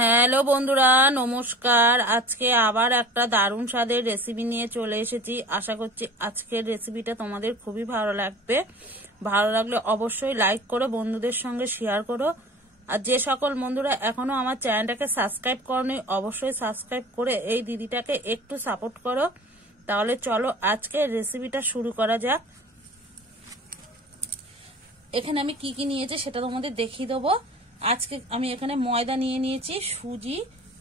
Hello বন্ধুরা, নমস্কার। আজকে আবার একটা দারুণ স্বাদের রেসিপি নিয়ে চলে এসেছি। আশা করছি আজকের রেসিপিটা তোমাদের খুবই ভালো লাগবে। ভালো লাগলে অবশ্যই লাইক করো, বন্ধুদের সঙ্গে শেয়ার করো। আর যে সকল বন্ধুরা এখনো আমার চ্যানেলটাকে সাবস্ক্রাইব করনি, অবশ্যই সাবস্ক্রাইব করে এই দিদিটাকে একটু সাপোর্ট করো। তাহলে চলো আজকের রেসিপিটা শুরু করা যাক। এখানে আমি কি কি নিয়েছি সেটা তোমাদের দেখিয়ে দেবো। আজকে আমি এখানে ময়দা নিয়ে নিয়েছি, সুজি,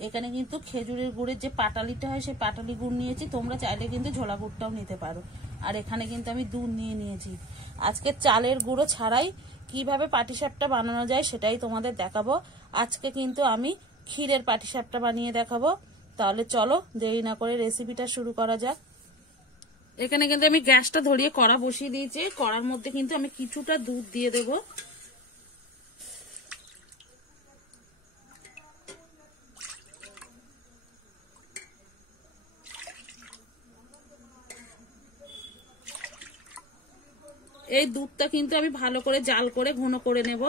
এখানে কিন্তু খেজুরের গুড়ের যে পাটালিটা হয় সেই পাটালি গুড় নিয়েছি, তোমরা চাইলে কিন্তু ঝোলা গুড়টাও নিতে পারো। আর এখানে কিন্তু আমি দুধ নিয়ে নিয়েছি। আজকে চালের গুঁড়ো ছাড়াই কিভাবে পাটিসাপটা বানানো যায় সেটাই তোমাদের দেখাবো। আজকে কিন্তু আমি ক্ষীরের পাটিসাপটা বানিয়ে দেখাবো। তাহলে চলো দেরি না করে রেসিপিটা শুরু করা যাক। এখানে কিন্তু আমি গ্যাসটা ধরিয়ে কড়া বসিয়ে দিয়েছি। কড়ার মধ্যে কিন্তু আমি কিছুটা দুধ দিয়ে দেব। এই দুধটা কিন্তু আমি ভালো করে জাল করে ঘন করে নেব।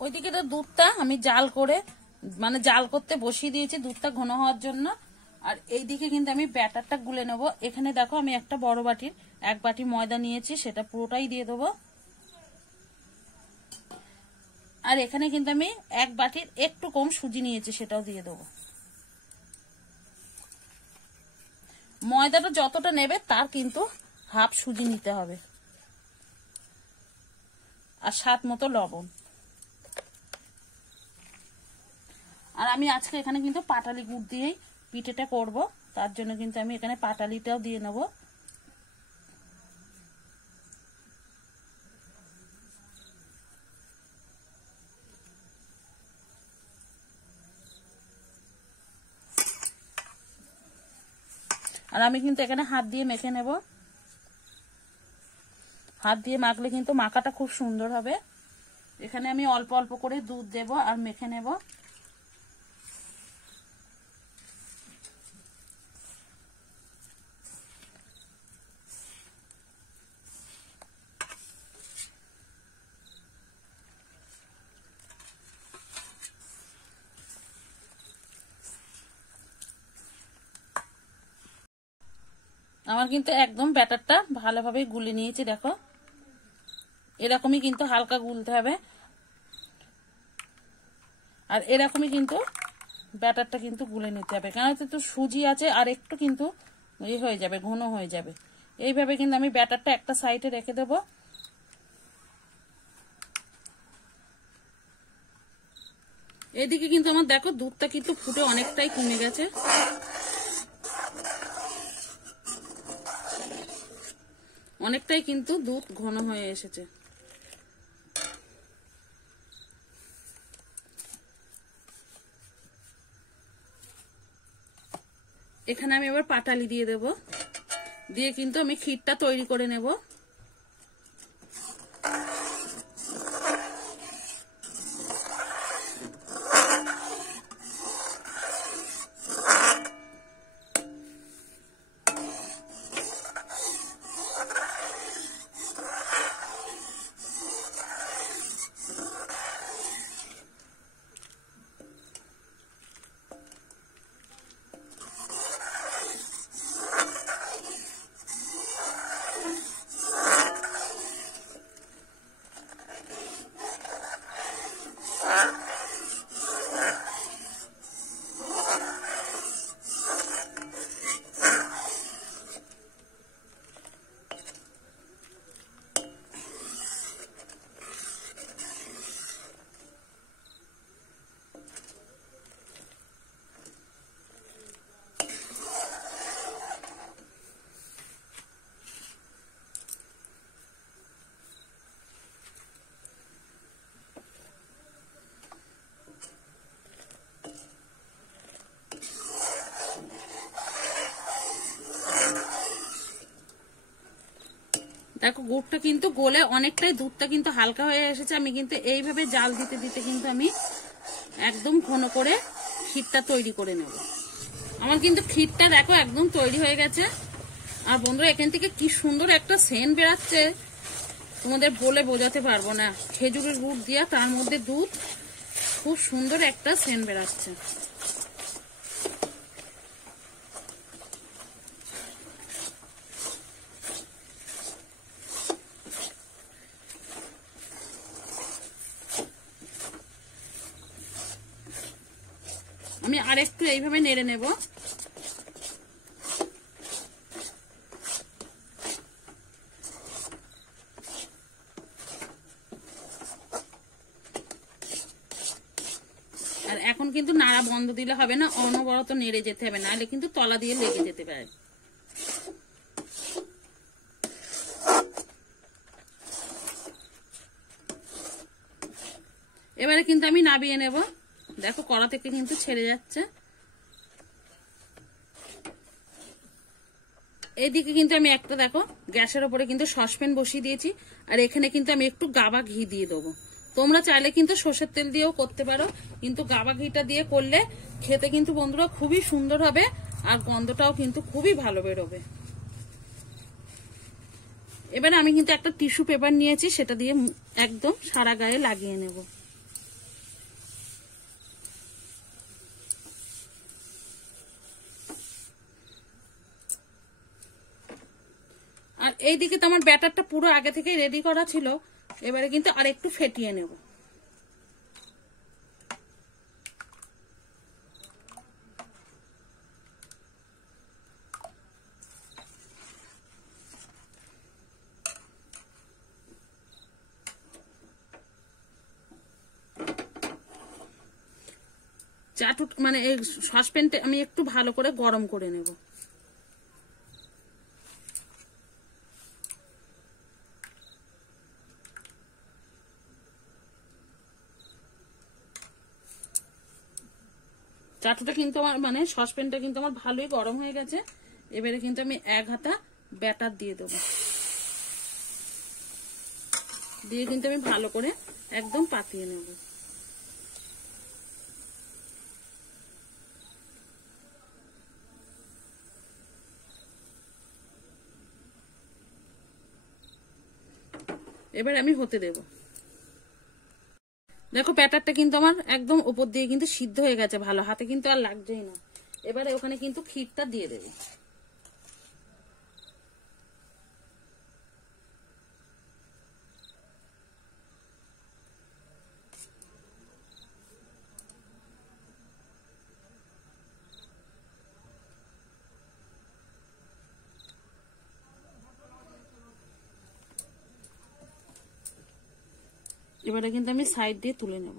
ওইদিকে তো দুধটা আমি জাল করে জাল করতে বসিয়ে দিয়েছি দুধটা ঘন হওয়ার জন্য। আর এইদিকে কিন্তু আমি ব্যাটারটা গুলে নেব। এখানে দেখো আমি একটা বড় বাটির 1 বাটি ময়দা নিয়েছি, সেটা পুরোটাই দিয়ে দেবো। আর এখানে কিন্তু আমি 1 বাটির একটু কম সুজি নিয়েছি, সেটাও দিয়ে দেবো। ময়দাটা যতটা নেবে তার কিন্তু হাফ সুজি নিতে হবে। আর স্বাদ মতো লবণ। আর আমি আজকে এখানে কিন্তু পাটালি গুড় দিয়েই পিঠেটা করব, তার জন্য কিন্তু আমি এখানে পাটালিটাও দিয়ে নেব। আর আমি কিন্তু এখানে হাত দিয়ে মেখে নেব। হাত দিয়ে মাখলে কিন্তু মাখাটা খুব সুন্দর হবে। এখানে আমি অল্প অল্প করে দুধ দেব আর মেখে নেব। আমার কিন্তু একদম ব্যাটারটা ভালোভাবে গুলে নিয়েছি, দেখো এরকমই কিন্তু হালকা গুলতে হবে। আর এরকমই কিন্তু ব্যাটারটা কিন্তু গুলে নিতে হবে, কারণ তো সুজি আছে আর একটু কিন্তু হয়ে যাবে, ঘন হয়ে যাবে। এইভাবে কিন্তু আমি ব্যাটারটা একটা সাইডে রেখে দেব। এদিকে কিন্তু আমার দেখো দুধটা কিন্তু ফুটে অনেকটাই কমে গেছে। অনেকটাই কিন্তু দুধ ঘন হয়ে এসেছে। এখানে আমি এবার পাটালি দিয়ে দেব, দিয়ে কিন্তু আমি ক্ষীরটা তৈরি করে নেব। দেখো গুড়টা কিন্তু গলে অনেকটাই দুধটা কিন্তু হালকা হয়ে এসেছে। আমি কিন্তু এইভাবে জাল দিতে দিতে কিন্তু আমি একদম ঘন করে ক্ষীরটা তৈরি করে নেব। আমার কিন্তু ক্ষীরটা দেখো একদম তৈরি হয়ে গেছে। আর বন্ধুরা এখান থেকে কি সুন্দর একটা সেন্ট বেরাচ্ছে, তোমাদের বলে বোঝাতে পারবো না। খেজুরের গুড় দিয়া তার মধ্যে দুধ, খুব সুন্দর একটা সেন্ট বেরাচ্ছে। আমি আরেকটু এইভাবে নেড়ে নেব। আর এখন কিন্তু নাড়া বন্ধ দিলে হবে না, অনবরত নেড়ে যেতে হবে, নাহলে কিন্তু তলা দিয়ে লেগে যেতে পারে। এবারে কিন্তু আমি নাবিয়ে নেব। দেখো কড়া থেকে কিন্তু ছেড়ে যাচ্ছে। এইদিকে কিন্তু আমি একটা দেখো গ্যাসের ওপরে কিন্তু সসপ্যান বসিয়ে দিয়েছি, আর এখানে কিন্তু আমি একটু গাবা ঘি দিয়ে দেবো। তোমরা চাইলে কিন্তু সর্ষের তেল দিয়েও করতে পারো, কিন্তু গাবা ঘিটা দিয়ে করলে খেতে কিন্তু বন্ধুরা খুবই সুন্দর হবে, আর গন্ধটাও কিন্তু খুবই ভালো বেরোবে। এবারে আমি কিন্তু একটা টিস্যু পেপার নিয়েছি, সেটা দিয়ে একদম সারা গায়ে লাগিয়ে নেব। আর এইদিকে তো আমার ব্যাটারটা পুরো আগে থেকে রেডি করা ছিল, এবারে কিন্তু আর একটু ফেটিয়ে নেব। চাটু মানে এই সসপ্যানটা আমি একটু ভালো করে গরম করে নেব। চাটুটা কিন্তু আমার মানে সসপ্যানটা কিন্তু আমার ভালোই গরম হয়ে গেছে। এবারে কিন্তু আমি এক হাতা ব্যাটার দিয়ে দেবো, দিয়ে কিন্তু আমি ভালো করে একদম পাতিয়ে নেব। এবার আমি হতে দেব। দেখো ব্যাটারটা কিন্তু আমার একদম উপর দিয়ে কিন্তু সিদ্ধ হয়ে গেছে ভালো, হাতে কিন্তু আর লাগছেই না। এবারে ওখানে কিন্তু ক্ষীরটা দিয়ে দেব। এবারে কিন্তু আমি সাইড দিয়ে তুলে নেব।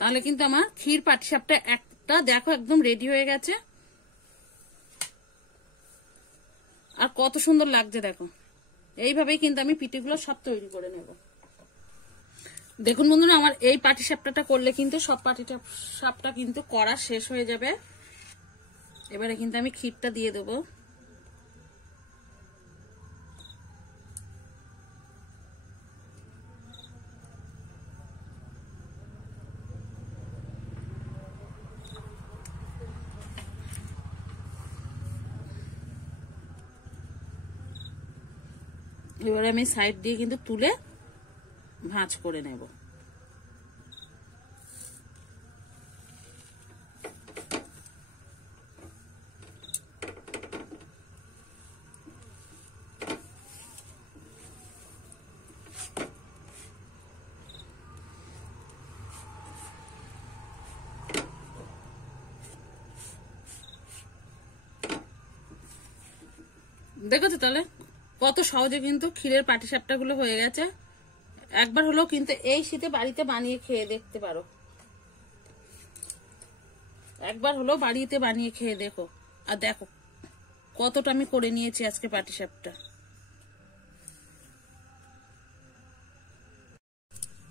তাহলে কিন্তু আমার ক্ষীর পাটিসাপটা একটা দেখো একদম রেডি হয়ে গেছে, আর কত সুন্দর লাগছে দেখো। এইভাবেই কিন্তু আমি পিঠেগুলো সব তৈরি করে নেব। দেখুন বন্ধুরা, আমার এই পাটিসাপটা করলে কিন্তু সব পাটিসাপটা কিন্তু করা শেষ হয়ে যাবে। এবারে কিন্তু আমি ক্ষীরটা দিয়ে দেবো। এবারে আমি সাইড দিয়ে কিন্তু তুলে ভাঁজ করে নেব। দেখো তো তাহলে কত সহজে কিন্তু ক্ষীরের পাটিসাপটা গুলো হয়ে গেছে। একবার হলেও কিন্তু এই শীতে বাড়িতে বানিয়ে খেয়ে দেখতে পারো। একবার হলো বাড়িতে বানিয়ে খেয়ে দেখো। আর দেখো কতটা আমি করে নিয়েছি আজকে পাটিসাপটা।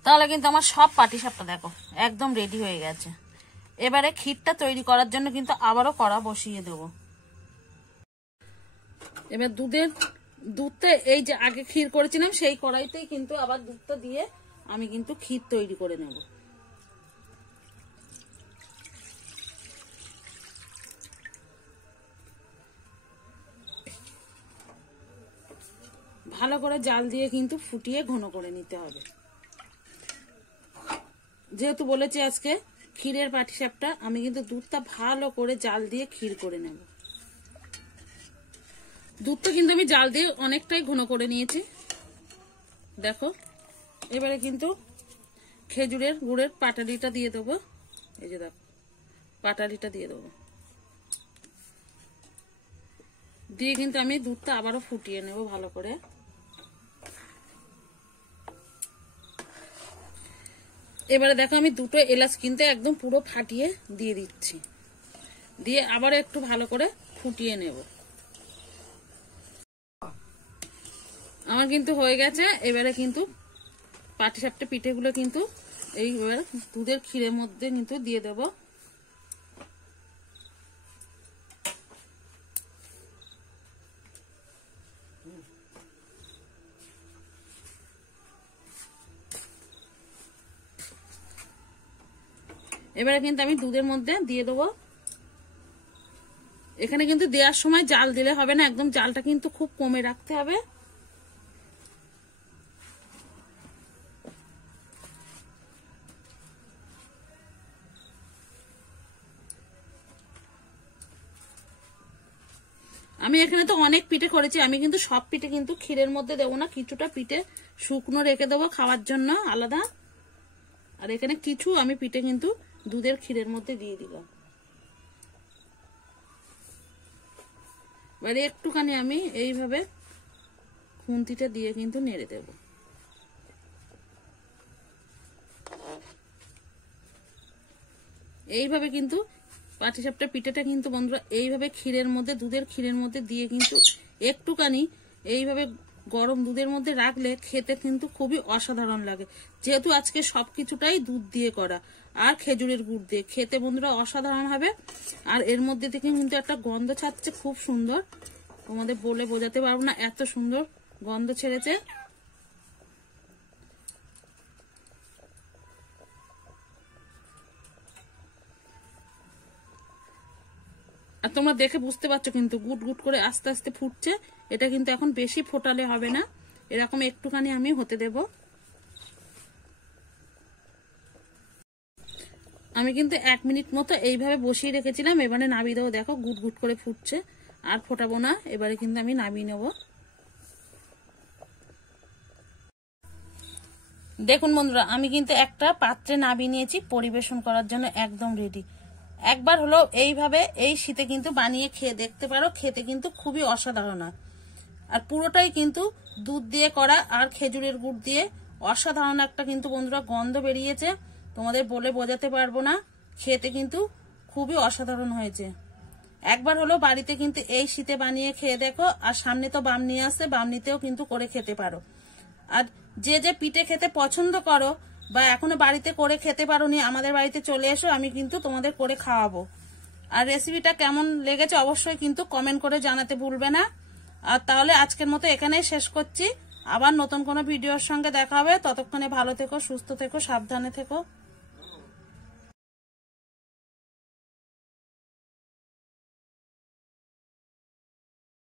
তাহলে কিন্তু আমার সব পাটিসাপটা দেখো একদম রেডি হয়ে গেছে। এবারে ক্ষীরটা তৈরি করার জন্য কিন্তু আবারও কড়া বসিয়ে দেবো। এবার দুধটা এই যে আগে ক্ষীর করেছিলাম সেই কড়াইতেই কিন্তু আবার দুধটা দিয়ে আমি কিন্তু ক্ষীর তৈরি করে নেব। ভালো করে জাল দিয়ে কিন্তু ফুটিয়ে ঘন করে নিতে হবে। যেহেতু বলেছি আজকে ক্ষীরের পাটিসাপটা, আমি কিন্তু দুধটা ভালো করে জাল দিয়ে ক্ষীর করে নেব। দুধটা কিন্তু আমি জাল দিয়ে অনেকটাই ঘন করে নিয়েছি দেখো। এবারে কিন্তু খেজুরের গুড়ের পাটালিটা দিয়ে দেবো। এই যে দেখো পাটালিটা দিয়ে দেবো, দিয়ে কিন্তু আমি দুধটা আবারও ফুটিয়ে নেব ভালো করে। এবারে দেখো আমি দুটো এলাচ কিন্তু একদম পুরো ফাটিয়ে দিয়ে দিচ্ছি, দিয়ে আবার একটু ভালো করে ফুটিয়ে নেব। আমার কিন্তু হয়ে গেছে। এবারে কিন্তু পাটিসাপটা পিঠেগুলো কিন্তু এইবার দুধের ক্ষীরের মধ্যে কিন্তু দিয়ে দেব। এবারে কিন্তু আমি দুধের মধ্যে দিয়ে দেবো। এখানে কিন্তু দেওয়ার সময় জাল দিলে হবে না, একদম জালটা কিন্তু খুব কমে রাখতে হবে। আমি এখানে তো অনেক পিঠে করেছি, আমি কিন্তু সব পিঠে কিন্তু ক্ষীরের মধ্যে দেবো না, কিছুটা পিঠে শুকনো রেখে দেবো খাওয়ার জন্য আলাদা। আর এখানে কিছু আমি পিঠে কিন্তু দুধের ক্ষীরের মধ্যে দিয়ে দিলাম। এবারে একটুখানি আমি এইভাবে খুন্তিটা দিয়ে কিন্তু নেড়ে দেব। এইভাবে কিন্তু পাটিসাপটা পিঠেটা কিন্তু বন্ধুরা এইভাবে ক্ষীরের মধ্যে দুধের ক্ষীরের মধ্যে দিয়ে কিন্তু একটুখানি এইভাবে গরম দুধের মধ্যে রাখলে খেতে কিন্তু খুবই অসাধারণ লাগে। যেহেতু আজকে সবকিছুটাই দুধ দিয়ে করা আর খেজুরের গুড় দিয়ে, খেতে বন্ধুরা অসাধারণ হবে। আর এর মধ্যে থেকে কিন্তু একটা গন্ধ ছাড়ছে খুব সুন্দর, তোমাদের বলে বোঝাতে পারবো না এত সুন্দর গন্ধ ছেড়েছে। আর তোমরা দেখে বুঝতে পারছো কিন্তু গুট গুট করে আস্তে আস্তে ফুটছে। এটা কিন্তু এখন বেশি ফোটালে হবে না, এরকম একটুখানি আমি হতে দেব। আমি কিন্তু 1 মিনিট মতো এইভাবে বসিয়ে রেখেছিলাম, এবারে নামিয়ে দেবো। দেখো গুট গুট করে ফুটছে, আর ফোটাবো না, এবারে কিন্তু আমি নামিয়ে নেব। দেখুন বন্ধুরা আমি কিন্তু একটা পাত্রে নামিয়ে নিয়েছি, পরিবেশন করার জন্য একদম রেডি। একবার হলো এইভাবে এই শীতে কিন্তু বানিয়ে খেয়ে দেখতে পারো, খেতে কিন্তু খুবই অসাধারণ। আর পুরোটাই কিন্তু দুধ দিয়ে করা আর খেজুরের গুড় দিয়ে, অসাধারণ একটা কিন্তু বন্ধুরা গন্ধ বেরিয়েছে, তোমাদের বলে বোঝাতে পারবো না। খেতে কিন্তু খুবই অসাধারণ হয়েছে। একবার হলো বাড়িতে কিন্তু এই শীতে বানিয়ে খেয়ে দেখো। আর সামনে তো বামনি আসছে, বামনিতেও কিন্তু করে খেতে পারো। আর যে যে পিঠে খেতে পছন্দ করো বা এখনো বাড়িতে করে খেতে পারোনি, আমাদের বাড়িতে চলে এসো, আমি কিন্তু তোমাদের করে খাওয়াবো। আর রেসিপিটা কেমন লেগেছে অবশ্যই কিন্তু কমেন্ট করে জানাতে ভুলবে না। আর তাহলে আজকের মতো এখানেই শেষ করছি, আবার নতুন কোনো ভিডিওর সঙ্গে দেখা হবে। ততক্ষণে ভালো থেকো, সুস্থ থেকো, সাবধানে থেকো।